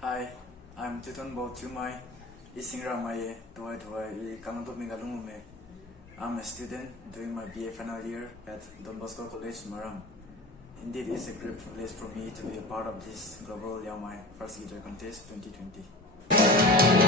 Hi, I'm Mathiuthonbou Liangmai. Liangmai Tuai. I'm a student doing my BA final year at Don Bosco College, Maram. Indeed, it's a great privilege for me to be a part of this Global Liangmai First Guitar Contest 2020.